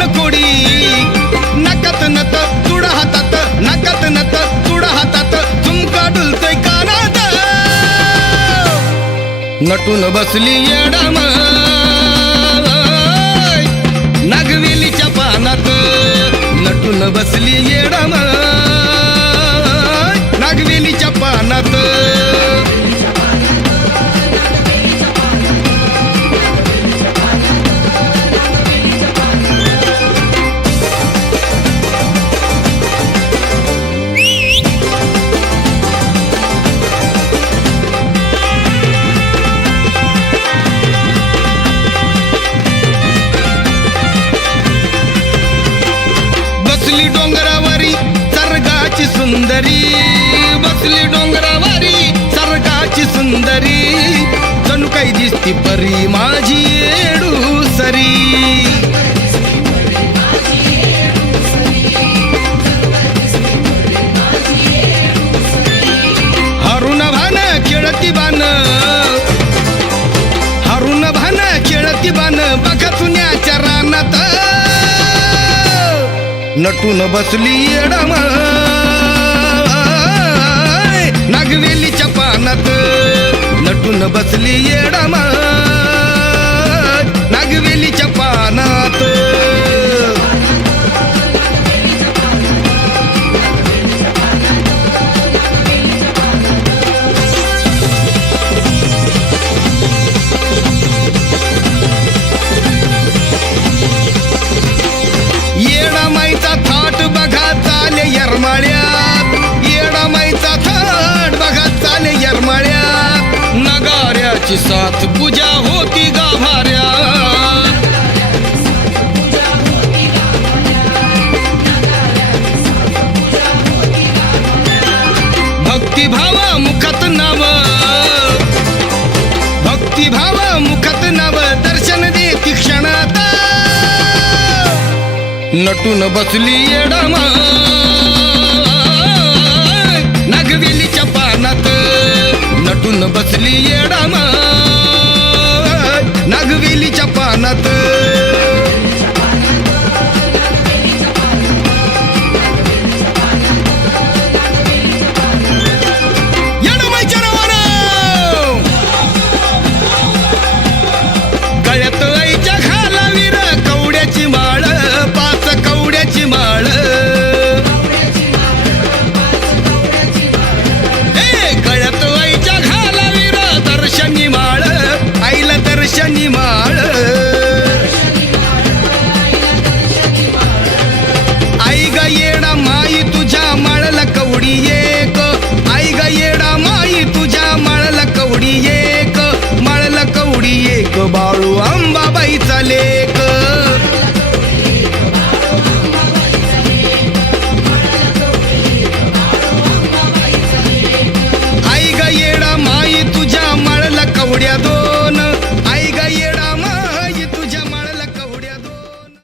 तरुण कोडी. नत हातात नाकात नत तुड हातात. डुलतोय कानात. नटून बसली येडाम. नागवेलीच्या पानात. नटून बसली दिसती परी माझी येडू सरी. हरुण भान खेळती बाण. हरुण भान खेळती बाण बघा चुन्याच्या रानात. नटून बसली येडम ऐकून बसली येडा मा। नगाऱ्याची साथ पूजा होती गाभाऱ्या. भक्तिभावा मुखत नव. भक्तिभावा मुखत नव. दर्शन देती क्षणात. नटून बसली येडामा. नागवेलीच्या पानात. नटून बसली येडामा.